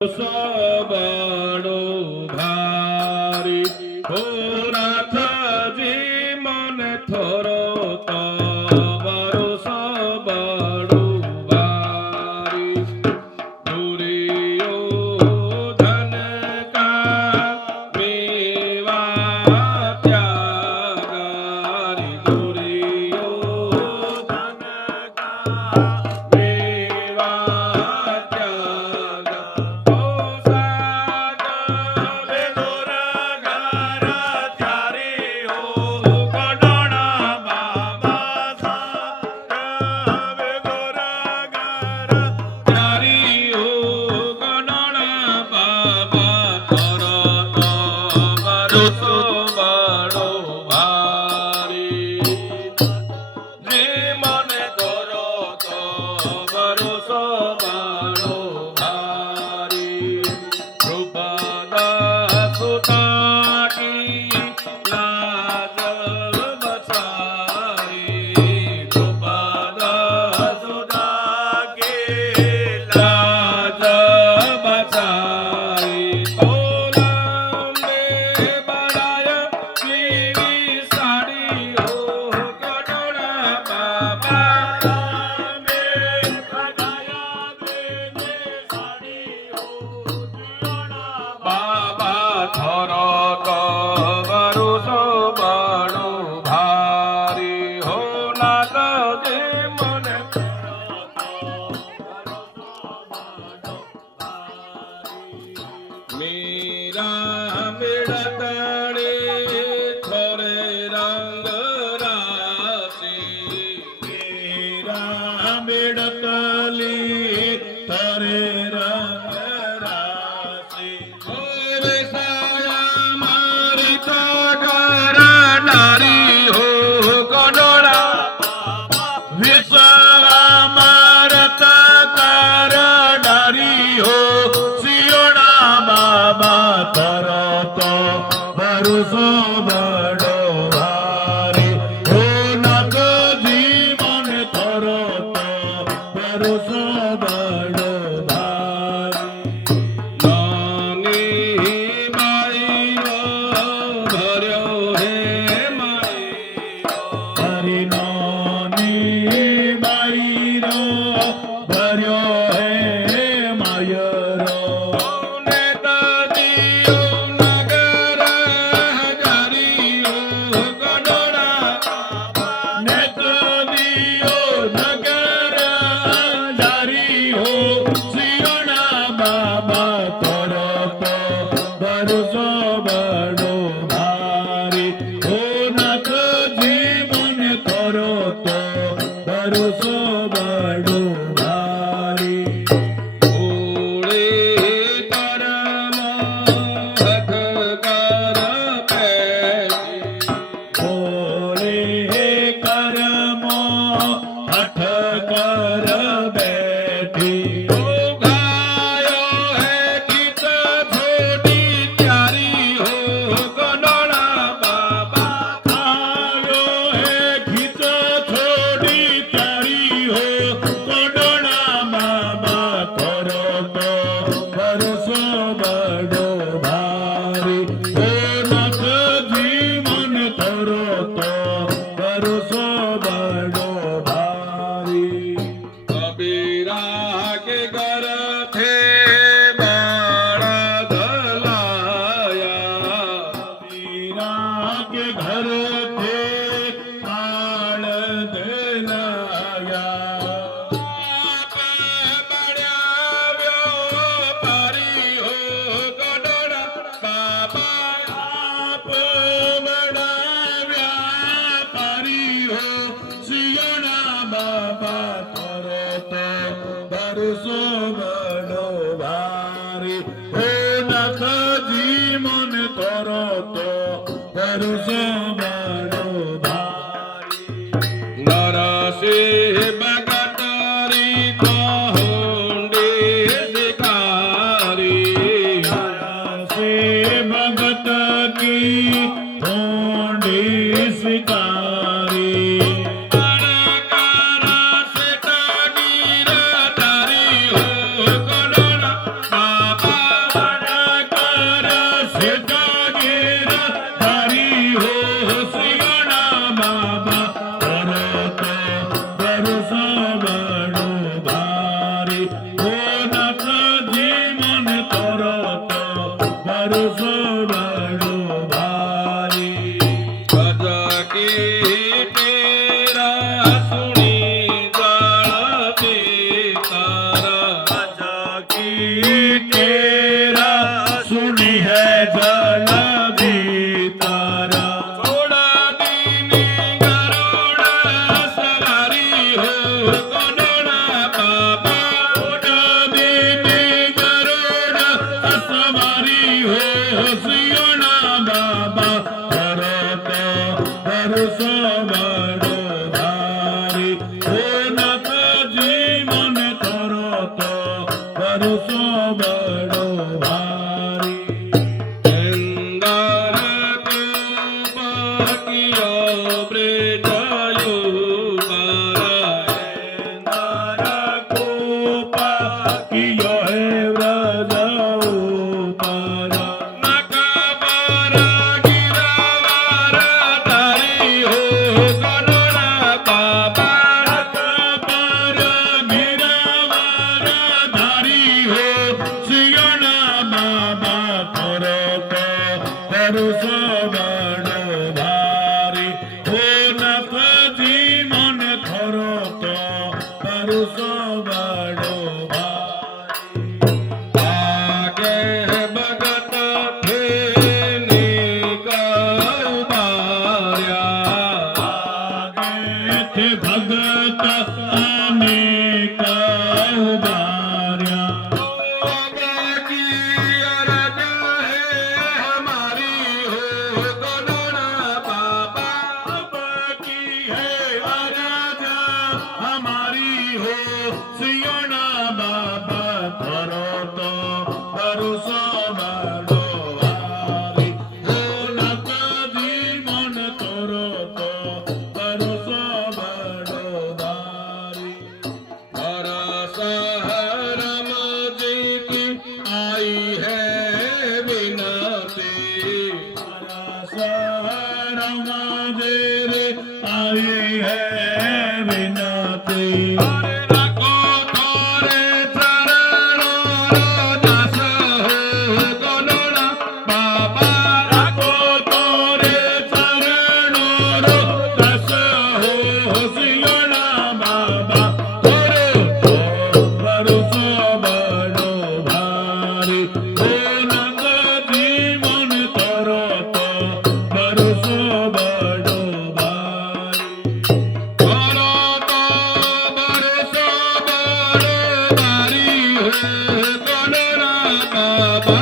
सबड़ो भारी हो नाथजी मन थोरो तबरो सबड़ो भारी दुरियो धन का मेवा त्यागारी दुरियो धन का मेवा Baba तेरा सुनी है जल भीतरा थोड़ा दिन गरुड़ सवारी हो गणना बाबा थोड़ा दिन गरुड़ सवारी हो सियोना बाबा भरत भरोसा बड़ो भारी हो नाथ जीवन करत भरोसा बड़ो भारी इंदर कुपकियो ब्रजयो इंदर कुपकियो ब्रजयो पारा नकबर गिरवार तारी हो गणना बाबा नकबर गिरवार धारी हो सियोना बाबा करत भरोसा बड़ो भारी हो नाथ जीवन करत भरोसा बड़ो भारी आगे भगत फेनी कौबार्या आगे थे भगत आने कौबार्या बाबा की अरज है हमारी हो गणना बाबा बाबा की है अरज हमारी हो सियोना बाबा करत भरोसा बड़ो भारी हो नाथ जीवन करत भरोसा बड़ो भारी भरोसा राम जी की आई है विनती भरोसा राम जी रे आई है विनती अरे रखो तोरे चरणों दास हो गणना बाबा रखो तोरे चरणों दास हो सियोना बाबा करो तो भरोसा बड़ो भारी हो नाथ जीवन करत भरोसा बड़ो भारी करत भरोसा बड़ो भारी हो गणना बाबा